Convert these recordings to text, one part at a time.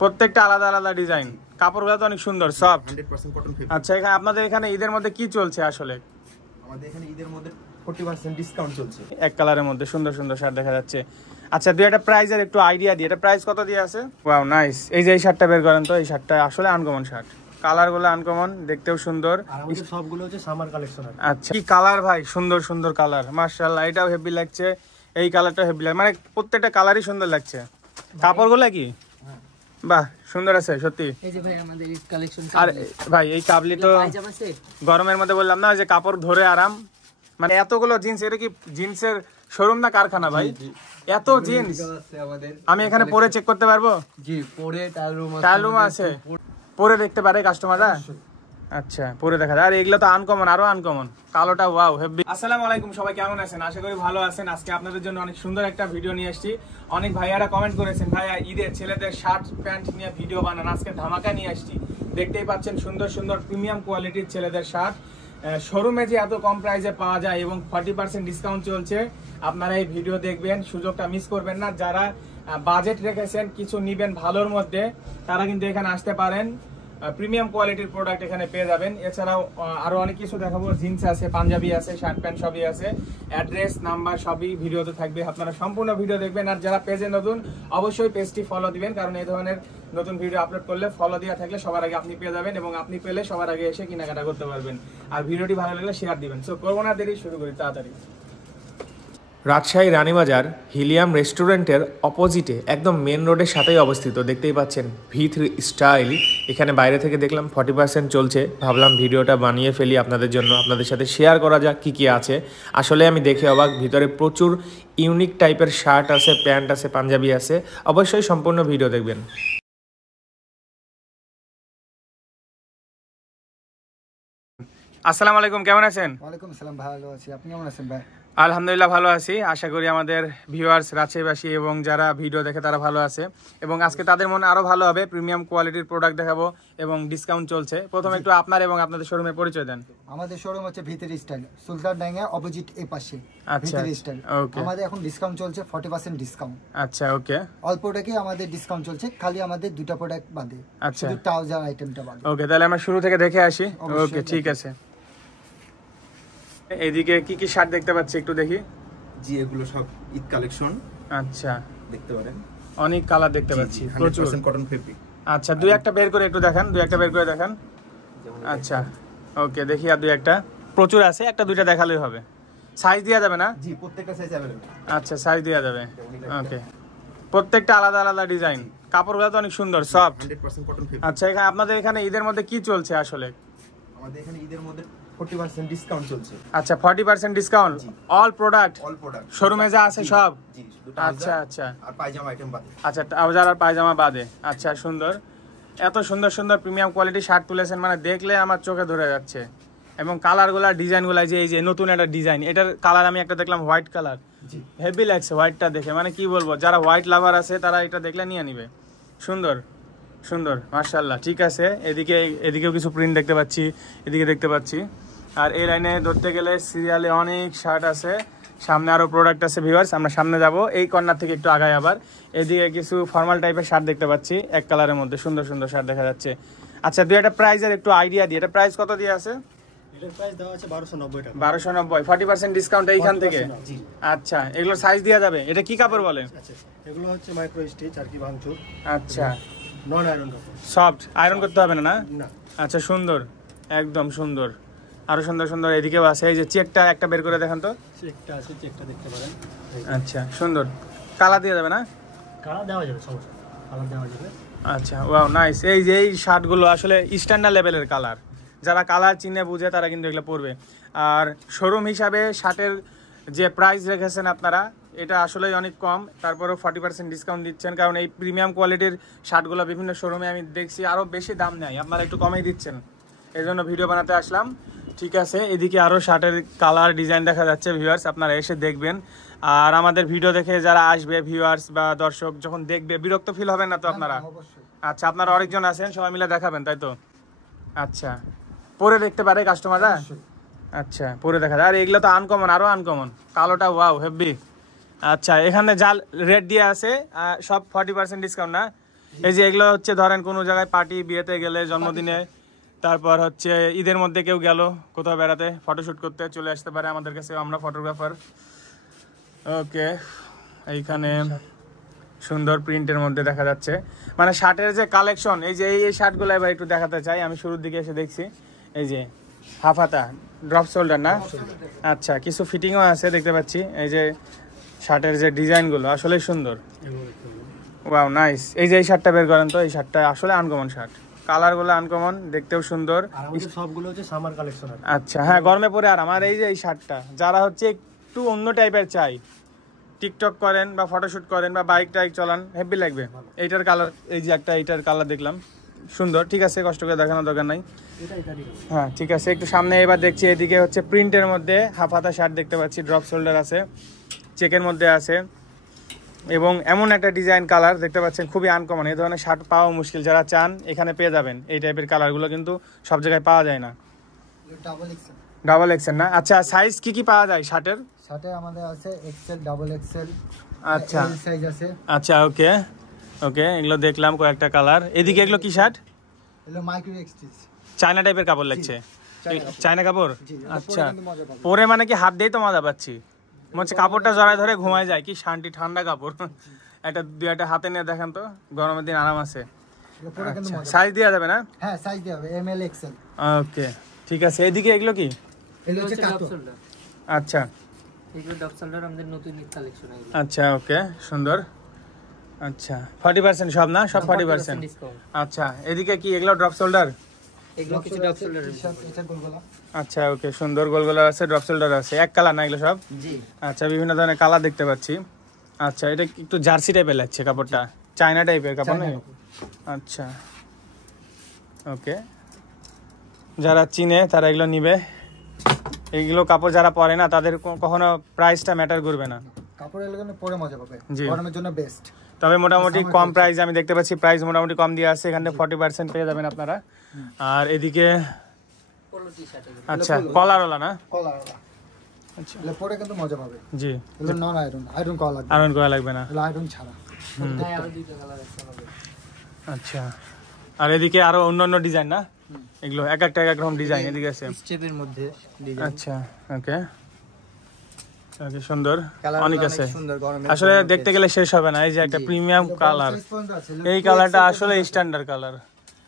প্রত্যেকটা আলাদা আলাদা ডিজাইন, কাপড়গুলো তো অনেক সুন্দর, সফট 100% কটন ফেব্রিক। আচ্ছা, এখানে আপনাদের এখানে ঈদের মধ্যে কি চলছে আসলে? আমাদের এখানে ঈদের মধ্যে 40% ডিসকাউন্ট চলছে। এক কালারের মধ্যে সুন্দর সুন্দর শার্ট দেখা যাচ্ছে। আচ্ছা, দুই একটা প্রাইজের একটু আইডিয়া দিই, এটা প্রাইস কত দিয়ে আছে? Wow, nice. এই যে এই শার্টটা বের করেন তো, এই শার্টটা আসলে আনকমন শার্ট, কালারগুলো আনকমন, দেখতেও সুন্দর। আর আমাদের সবগুলো হচ্ছে সামার কালেকশন। আচ্ছা, কি কালার ভাই, সুন্দর সুন্দর কালার, মাশাআল্লাহ। এটাও হেভি লাগছে, এই কালারটাও হেভি লাগছে, মানে প্রত্যেকটা কালারই সুন্দর লাগছে। কাপড়গুলো কি বাহ, সুন্দর আছে সত্যি। এই যে ভাই আমাদের ঈদ কালেকশন। আর ভাই এই কাবলি তো গরমের মধ্যে বললাম না, যে কাপড় ধরে আরাম, মানে এতগুলো জিন্স, এটা কি জিন্সের শোরুম না কারখানা ভাই? এত জিন্স আমি এখানে পরে চেক করতে পারবো? জি, পরে ট্রায়াল রুম আছে, পরে দেখতে পারে কাস্টমাররা? আচ্ছা, পরে দেখা যায়। আর এগুলো তো আনকমন, আরো আনকমন, কালোটা ওয়াও হেভি। আসসালামু আলাইকুম, সবাই কেমন আছেন? আশা করি ভালো আছেন। আজকে আপনাদের জন্য অনেক সুন্দর একটা ভিডিও নিয়ে আসছি। অনেক ভাইয়ারা কমেন্ট করেছেন, ভাইয়া ঈদের ছেলেদের শার্ট প্যান্ট নিয়ে ভিডিও বানান, আজকে ধামাকা নিয়ে আসছি। দেখতেই পাচ্ছেন সুন্দর সুন্দর প্রিমিয়াম কোয়ালিটির ছেলেদের শার্ট শোরুমে যে এত কম প্রাইসে পাওয়া যায় এবং 40% ডিসকাউন্ট চলছে। আপনারা এই ভিডিও দেখবেন, সুযোগটা মিস করবেন না। যারা বাজেট রেখেছেন, কিছু নিবেন ভালোর মধ্যে, তারা কিন্তু এখানে আসতে পারেন। প্রিমিয়াম কোয়ালিটির প্রোডাক্ট এখানে পেয়ে যাবেন। এছাড়াও আরো অনেক কিছু দেখাবো, জিন্স আছে, পাঞ্জাবি আছে, শার্ট প্যান্ট সবই আছে। অ্যাড্রেস নাম্বার সবই ভিডিওতে থাকবে, আপনারা সম্পূর্ণ ভিডিও দেখবেন। আর যারা পেজে নতুন, অবশ্যই পেজটি ফলো দিবেন, কারণ এই ধরনের নতুন ভিডিও আপলোড করলে ফলো দেওয়া থাকলে সবার আগে আপনি পেয়ে যাবেন এবং আপনি পেলে সবার আগে এসে কেনাকাটা করতে পারবেন। আর ভিডিওটি ভালো লাগলে শেয়ার দিবেন। সো করবো না দেরি, শুরু করি তাড়াতাড়ি। রাজশাহী রানীবাজার হিলিয়াম রেস্টুরেন্টের অপোজিটে একদম মেন রোডের সাথেই অবস্থিত। দেখতেই পাচ্ছেন V3 স্টাইল। এখানে বাইরে থেকে দেখলাম 40% চলছে, ভাবলাম ভিডিওটা বানিয়ে ফেলি আপনাদের জন্য, আপনাদের সাথে শেয়ার করা যাক কী কী আছে। আসলে আমি দেখে অবাক, ভিতরে প্রচুর ইউনিক টাইপের শার্ট আছে, প্যান্ট আছে, পাঞ্জাবি আছে। অবশ্যই সম্পূর্ণ ভিডিও দেখবেন। আসসালামু আলাইকুম, কেমন আছেন? ওয়ালাইকুম আসসালাম, ভালো আছি। আপনি কেমন আছেন ভাই? আলহামদুলিল্লাহ ভালো আছি। আশা করি আমাদের ভিউয়ার্স রাজশাহীবাসী এবং যারা ভিডিও দেখে তারা ভালো আছে এবং আজকে তাদের মনে আরো ভালো হবে। প্রিমিয়াম কোয়ালিটির প্রোডাক্ট দেখাবো এবং ডিসকাউন্ট চলছে। প্রথমে একটু আপনার এবং আপনাদের শোরুমের পরিচয় দেন। আমাদের শোরুম হচ্ছে V3 স্টাইল, সুলতান ডাঙ্গা অপোজিট এই পাশে। আচ্ছা, V3 স্টাইল। ওকে। আমাদের এখন ডিসকাউন্ট চলছে 40% ডিসকাউন্ট। আচ্ছা, ওকে। অল্প প্রোডাক্টে আমাদের ডিসকাউন্ট চলছে, খালি আমাদের দুটো প্রোডাক্ট বাদে, আচ্ছা, শুধু ট্রাউজার আইটেমটা বাদে। ওকে, তাহলে আমরা শুরু থেকে দেখে আসি। অবশ্যই ওকে, ঠিক আছে। এদিকে কি কি শার্ট দেখতে পাচ্ছি একটু দেখি। জি, এগুলো সব ঈদ কালেকশন। আচ্ছা, দেখতে পারেন, অনেক কালার দেখতে পাচ্ছি, প্রচুর। 100% কটন ফেব্রিক। আচ্ছা, দুই একটা বের করে একটু দেখান, দুই একটা বের করে দেখান। আচ্ছা, ওকে, দেখি। আর দুই একটা প্রচুর আছে, একটা দুইটা দেখালেই হবে। সাইজ দেওয়া যাবে না? জি, প্রত্যেকটা সাইজ अवेलेबल। আচ্ছা, সাইজ দেওয়া যাবে। ওকে, প্রত্যেকটা আলাদা আলাদা ডিজাইন, কাপড়গুলো তো অনেক সুন্দর, সফট 100% কটন ফেব্রিক। আচ্ছা, এখানে আপনাদের এখানে ঈদের মধ্যে কি চলছে আসলে? আমাদের এখানে ঈদের মধ্যে 40% ডিসকাউন্ট চলছে। আচ্ছা, 40% ডিসকাউন্ট অল প্রোডাক্ট, শোরুমে যা আছে সব? জি, শুধু আচ্ছা, আচ্ছা, আর পায়জামা আইটেম বাদে। আচ্ছা, ট্রাউজার আর পায়জামা বাদে। আচ্ছা, সুন্দর। এত সুন্দর সুন্দর প্রিমিয়াম কোয়ালিটি শার্ট তুলেছেন, মানে দেখলে আমার চোখে ধরে যাচ্ছে। এবং কালারগুলা, ডিজাইনগুলা, যে এই যে নতুন একটা ডিজাইন, এটার কালার আমি একটা দেখলাম হোয়াইট কালার, হেভি লাগছে হোয়াইটটা দেখে। মানে কি বলবো, যারা হোয়াইট লাভার আছে তারা এটা দেখলে নিয়ে নিবে। সুন্দর সুন্দর, মাশাআল্লাহ। ঠিক আছে, এদিকেও কিছু প্রিন্ট দেখতে পাচ্ছি, এদিকে দেখতে পাচ্ছি। আর এই লাইনে ধরতে গেলে সিরিয়ালে অনেক শার্ট আছে, সামনে আরো প্রোডাক্ট আছে। ভিউয়ার্স, আমরা সামনে যাব, এই কর্নার থেকে একটু আগাই। আবার এদিকে কিছু ফর্মাল টাইপের শার্ট দেখতে পাচ্ছি, এক কালারের মধ্যে সুন্দর সুন্দর শার্ট দেখা যাচ্ছে। আচ্ছা, দুই একটা প্রাইজের একটু আইডিয়া দিই, এটা প্রাইস কত দিয়ে আছে? এটার প্রাইস দেওয়া আছে 1290 টাকা। 1290, 40% ডিসকাউন্ট এইখান থেকে। আচ্ছা, এগুলোর সাইজ দেওয়া যাবে? এটা কি কাপড় বলে? আচ্ছা, এগুলো হচ্ছে মাইক্রো স্টিচ আর কি ভাঙচুর। আচ্ছা, নন আয়রন কাপড়, সফট, আয়রন করতে হবে না? না। আচ্ছা, সুন্দর, একদম সুন্দর। আরো সুন্দর সুন্দর এদিকেও আছে। এই যে চেকটা একটা বের করে দেখান তো। চেকটা আছে, চেকটা দেখতে পারেন। আচ্ছা, সুন্দর। কালার দেওয়া যাবে না? কালার দেওয়া যাবে, সমস্যা নেই, কালার দেওয়া যাবে। আচ্ছা, ওয়াও, নাইস। এই যে এই শার্টগুলো আসলে স্ট্যান্ডার্ড লেভেলের কালার, যারা কালার চিনে বুঝে তারা কিন্তু এগুলো পরবে। আর শোরুম হিসাবে শার্টের যে প্রাইস রেখেছেন আপনারা, এটা আসলেই অনেক কম, তারপরেও 40% ডিসকাউন্ট দিচ্ছেন। কারণ এই প্রিমিয়াম কোয়ালিটির শার্টগুলো বিভিন্ন শোরুমে আমি দেখছি আরও বেশি দাম নেয়, আপনারা একটু কমেই দিচ্ছেন, এই জন্য ভিডিও বানাতে আসলাম। ঠিক আছে, এদিকে আরও শার্টের কালার ডিজাইন দেখা যাচ্ছে। ভিউয়ার্স, আপনারা এসে দেখবেন। আর আমাদের ভিডিও দেখে যারা আসবে, ভিউয়ার্স বা দর্শক যখন দেখবে, বিরক্ত ফিল হবেন না তো আপনারা? আচ্ছা, আপনারা অনেকজন আছেন, সবাই মিলে দেখাবেন, তাই তো? আচ্ছা, পরে দেখতে পারে কাস্টমাররা? আচ্ছা, পরে দেখা যায়। আর এগুলো তো আনকমন, আরো আনকমন, কালোটা ওয়াও হেভি। আচ্ছা, এখানে যা রেট দিয়ে আছে সব 40% ডিসকাউন্ট না? এই যে এগুলো হচ্ছে ধরেন কোনো জায়গায় পার্টি, বিয়েতে গেলে, জন্মদিনে, তারপর হচ্ছে ঈদের মধ্যে কেউ গেল কোথাও বেড়াতে, ফটোশুট করতে চলে আসতে পারে আমাদের কাছে, আমরা ফটোগ্রাফার। ওকে, এইখানে সুন্দর প্রিন্টের মধ্যে দেখা যাচ্ছে, মানে শার্টের যে কালেকশন, এই যে এই শার্টগুলো এবার একটু দেখাতে চাই। আমি শুরুর দিকে এসে দেখছি এই যে হাফ হাতা, ড্রপ শোল্ডার না? আচ্ছা, কিছু ফিটিংও আছে দেখতে পাচ্ছি। এই যে শার্টের যে ডিজাইনগুলো আসলে সুন্দর, ওয়াও নাইস। এই যে এই শার্টটা বের করেন তো, এই শার্টটা আসলে আনকমন শার্ট, কালারগুলো আনকমন, দেখতেও সুন্দর। সবগুলো হচ্ছে সামার কালেকশন। আচ্ছা, হ্যাঁ, গরমে পরে আর আমার এই যে এই শার্টটা, যারা হচ্ছে একটু অন্য টাইপের চাই, টিকটক করেন বা ফটোশুট করেন বা বাইক টাইক চালান, হেভি লাগবে। এইটার কালার, এই যে একটা এইটার কালার দেখলাম সুন্দর, ঠিক আছে, কষ্ট করে দেখানোর দরকার নাই। হ্যাঁ ঠিক আছে, একটু সামনে এবার দেখছি, এদিকে হচ্ছে প্রিন্টের মধ্যে হাফ হাতা শার্ট দেখতে পাচ্ছি, ড্রপ শোল্ডার আছে, চেকের মধ্যে আছে, এবং এমন একটা ডিজাইন কালার দেখতে পাচ্ছেন, খুবই আনকমন। এই ধরনের শার্ট পাওয়া মুশকিল, যারা চান এখানে পেয়ে যাবেন। এই টাইপের কালারগুলো কিন্তু সব জায়গায় পাওয়া যায় না। ডাবল এক্সেল না? আচ্ছা, সাইজ কি কি পাওয়া যায় শার্টের? শার্টে আমাদের আছে এক্সেল, ডাবল এক্সেল, আচ্ছা এল সাইজ আছে। আচ্ছা, ওকে ওকে, এগুলো দেখলাম কয়েকটা কালার। এদিকে এগুলো কি শার্ট? এগুলো মাইক্রো এক্সট্রিজ, চায়না টাইপের কাপড় লাগছে, চায়না কাপড়। আচ্ছা, কিন্তু মজা পাবে। পরে মানে কি হাত দিয়েই তো মজা পাচ্ছি, মনে হচ্ছে কাপড়টা জড়ায় ধরে ঘুমায় যায়, কি শান্তি, ঠান্ডা কাপড়। একটা দুই একটা হাতে নিয়ে দেখেন তো, গরমের দিন আরাম আছে। এগুলো পরে কিন্তু মজা সাইজ দেওয়া যাবে না? পাবে। হ্যাঁ, সাইজ দেওয়া হবে, এম এল এক্সেল। ওকে ঠিক আছে। এদিকে এগুলো কি? এগুলো হচ্ছে ড্রপ কাতো। শোল্ডার, আচ্ছা এগুলো ড্রপ শোল্ডার আমাদের নতুন কালেকশন। আচ্ছা, ওকে, সুন্দর। আচ্ছা, 40% সব না? সব 40%। ডিসকাউন্ট। আচ্ছা, এদিকে কি এগুলো ড্রপ শোল্ডার? এগুলো কিছু ড্রপ শোল্ডার। এটা গোলগোলা। আচ্ছা, ওকে, সুন্দর গোলগোলা আছে, ড্রপ শোল্ডার আছে। এক কালার না এগুলো সব? জি। আচ্ছা, বিভিন্ন ধরনের কালার দেখতে পাচ্ছি। আচ্ছা, এটা একটু জার্সি টাইপের লাগছে কাপড়টা, চায়না টাইপের কাপড় নাকি? আচ্ছা, ওকে, যারা চিনে তারা এগুলো নিবে। এইগুলো কাপড় যারা পরে না তাদের কখনো প্রাইসটা ম্যাটার করবে না। কাপড় এগুলো কিন্তু পরে মজা পাবে, জি। গরমের জন্য বেস্ট। তবে মোটামুটি কম প্রাইস আমি দেখতে পাচ্ছি, প্রাইস মোটামুটি কম দিয়ে আছে এখানে, 40% পেয়ে যাবেন আপনারা। আর এদিকে পোলো টি-শার্ট এগুলো। আচ্ছা, কলারওয়ালা না? কলারওয়ালা। আচ্ছা, এগুলো পরে কিন্তু মজা পাবে। জি, এগুলো নন আয়রন, আয়রন করা লাগবে। আয়রন করা লাগবে না। এগুলো আয়রন ছাড়া। হ্যাঁ, আরো দুইটা কালার আছে আমাদের। আচ্ছা, আর এদিকে আরো অন্যান্য ডিজাইন না? এগুলো এক একটা এক এক রকম ডিজাইন এদিকে আছে। স্টেপের মধ্যে আচ্ছা, ওকে ওকে, সুন্দর, কালার অনেক আছে। সুন্দর, গরমে আসলে দেখতে গেলে শেষ হবে না। এই যে একটা প্রিমিয়াম কালার, এই কালারটা আসলে স্ট্যান্ডার্ড কালার।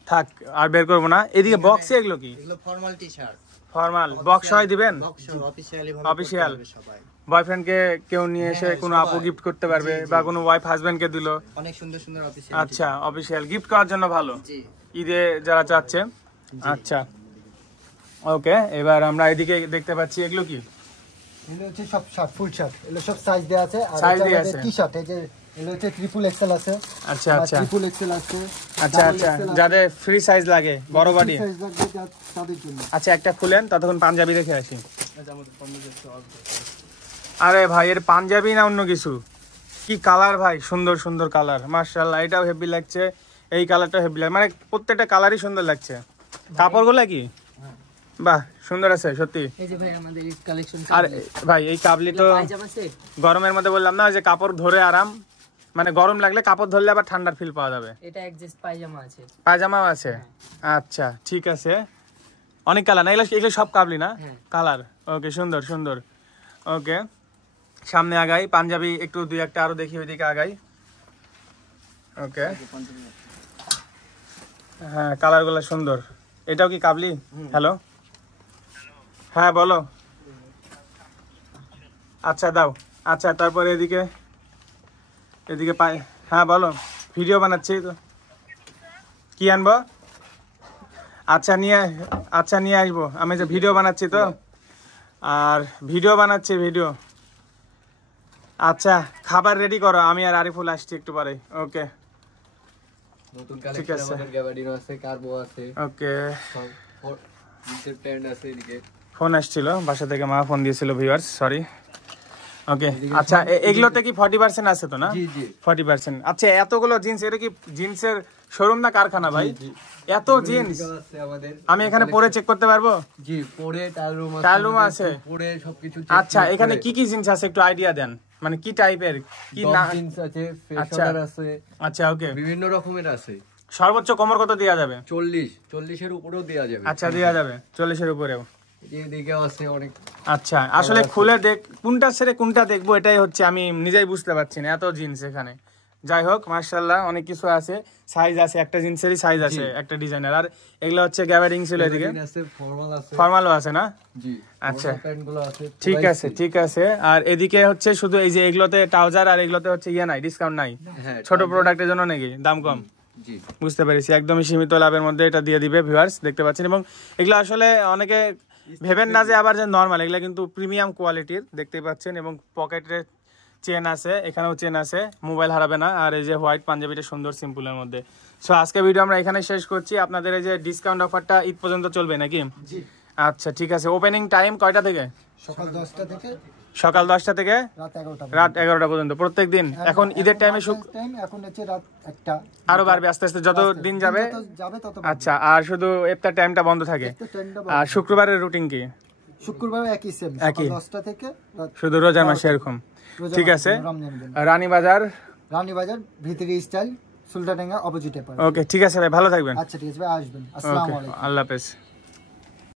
থাক, আর বের করবো না। এদিকে বক্সে এগুলো কি? এগুলো ফর্মাল টি-শার্ট, ফর্মাল বক্স হয় দিবেন? অফিশিয়ালি অফিসিয়াল সবাই। বয়ফ্রেন্ডকে কেউ নিয়ে এসে কোনো আপু গিফট করতে পারবে, বা কোনো ওয়াইফ হাজবেন্ডকে দিল। অনেক সুন্দর সুন্দর অফিসিয়াল। আচ্ছা, অফিসিয়াল গিফট করার জন্য ভালো, ঈদে যারা চাচ্ছে। আচ্ছা, ওকে, এবার আমরা এদিকে দেখতে পাচ্ছি এগুলো কি? এগুলো হচ্ছে সব শার্ট, ফুল শার্ট। এগুলো সব সাইজ দেওয়া আছে। আর Size এটা দেয়া আমাদের আছে। টি-শার্ট, এই যে এগুলো হচ্ছে ট্রিপল এক্সেল আছে। আচ্ছা আচ্ছা ট্রিপল এক্সেল আছে। আচ্ছা আচ্ছা, যাদের ফ্রি সাইজ লাগে, বড় বডি। সাইজ লাগবে তাদের জন্য। আচ্ছা, একটা খুলেন, ততক্ষণ পাঞ্জাবি দেখে আসি। আরে ভাই, এর পাঞ্জাবি না অন্য কিছু? কি কালার ভাই, সুন্দর সুন্দর কালার, মাশাআল্লাহ। এটাও হেভি লাগছে, এই কালারটা হেভি লাগছে, মানে প্রত্যেকটা কালারই সুন্দর লাগছে। কাপড়গুলো কি বাহ, সুন্দর আছে সত্যি। এই যে ভাই আমাদের ঈদ কালেকশন। আর ভাই এই কাবলি তো পায়জামা সেট, গরমের মধ্যে বললাম না, যে কাপড় ধরে আরাম, মানে গরম লাগলে কাপড় ধরলে আবার ঠান্ডার ফিল পাওয়া যাবে। এটা অ্যাডজাস্ট পায়জামা আছে। পায়জামাও আছে? আচ্ছা, ঠিক আছে। অনেক কালার না? এগুলো এগুলো সব কাবলি না? হ্যাঁ। কালার, ওকে, সুন্দর সুন্দর। ওকে, সামনে আগাই, পাঞ্জাবি একটু দুই একটা আরো দেখি, ওইদিকে আগাই। ওকে, হ্যাঁ, কালারগুলো সুন্দর। এটাও কি কাবলি? হ্যালো, হ্যাঁ বলো। আচ্ছা দাও। আচ্ছা, তারপরে এদিকে এদিকে হ্যাঁ বলো, ভিডিও বানাচ্ছি তো। কি আনবো? আচ্ছা নিয়ে আসবো। আমি যে ভিডিও বানাচ্ছি তো, আর ভিডিও বানাচ্ছি ভিডিও। আচ্ছা, খাবার রেডি করো, আমি আর আরিফুল আসছি একটু পরে। ওকে, নতুন ঠিক কালেকশন আছে। আমাদের গ্যাবার্ডিনো আছে, কার্বো আছে, ওকে। জিন্সের প্যান্ট আছে এদিকে। ফোন আসছিল বাসা থেকে, মা ফোন দিয়েছিল, ভিউয়ার্স, সরি। ওকে, আচ্ছা, এগুলোতে কি 40% আছে তো না? জি জি 40%। আচ্ছা, এতগুলো জিন্স, এটা কি জিন্সের শোরুম না কারখানা ভাই? এত জিন্স আছে আমাদের। আমি এখানে পরে চেক করতে পারবো? জি, পরে ট্রায়াল রুম আছে। ট্রায়াল রুম আছে? পরে সবকিছু আচ্ছা, এখানে কি কি জিন্স আছে একটু আইডিয়া দেন। মানে কি টাইপের কি না? জিন্স আছে, আচ্ছা। ফ্রেশনার আছে, আচ্ছা ওকে। বিভিন্ন রকমের আছে। সর্বোচ্চ কোমর কত দেওয়া যাবে? 40 এর উপরেও দেওয়া যাবে। আচ্ছা দেওয়া যাবে 40 এর উপরেও। এদিকেও আছে অনেক। আচ্ছা আসলে খুলে দেখ কোনটা ছেড়ে কোনটা দেখবো এটাই হচ্ছে আমি নিজেই বুঝতে পারছি না, এত জিন্স এখানে। যাই হোক মাশাআল্লাহ অনেক কিছু আছে, সাইজ আছে, একটা জিন্সেরই সাইজ আছে একটা ডিজাইনের। আর এগুলো হচ্ছে গ্যাবারিং ছিল এদিকে, আছে, ফর্মাল আছে। ফর্মালও আছে না? জি, আচ্ছা প্যান্টগুলো আছে। ঠিক আছে ঠিক আছে। আর এদিকে হচ্ছে শুধু এই যে এগুলোতে ট্রাউজার আর এগুলোতে হচ্ছে ইয়ে নাই, ডিসকাউন্ট নাই? হ্যাঁ, ছোট প্রোডাক্টের জন্য নাকি দাম কম? জি, বুঝতে পেরেছি, একদমই সীমিত লাভের মধ্যে এটা দিয়ে দিবে ভিউয়ার্স, দেখতে পাচ্ছেন। এবং এগুলো আসলে অনেকে ভেবেন না যে আবার যে নর্মাল, এগুলো কিন্তু প্রিমিয়াম কোয়ালিটির, দেখতে পাচ্ছেন। এবং পকেটে চেন আছে, এখানেও চেন আছে, মোবাইল হারাবে না। আর এই যে হোয়াইট পাঞ্জাবিটা সুন্দর সিম্পলের মধ্যে। সো আজকে ভিডিও আমরা এখানে শেষ করছি। আপনাদের এই যে ডিসকাউন্ট অফারটা ঈদ পর্যন্ত চলবে নাকি? জি। আচ্ছা ঠিক আছে। ওপেনিং টাইম কয়টা থেকে? সকাল 10টা থেকে সকাল 10টা থেকে রাত 11টা রাত 11টা পর্যন্ত প্রত্যেক দিন। এখন ঈদের টাইমে টাইম এখন হচ্ছে রাত 1টা। আরো বাড়বে আস্তে আস্তে যত দিন যাবে। তত আচ্ছা আর শুধু ইফতার টাইমটা বন্ধ থাকে। আর শুক্রবারের রুটিন কি? শুক্রবার একই সেম, একই। সকাল 10টা থেকে রাত শুধু রোজার মাসে এরকম। রোজার ঠিক মাসে, আছে। রমজানের জন্য। রানীবাজার রানীবাজার ভিতরি স্টাইল সুলতানডাঙ্গা অপোজিটে পাবেন। ওকে ঠিক আছে ভাই, ভালো থাকবেন। আচ্ছা ঠিক আছে ভাই, আসবেন। আসসালামু ওকে আলাইকুম। আল্লাহ হাফেজ।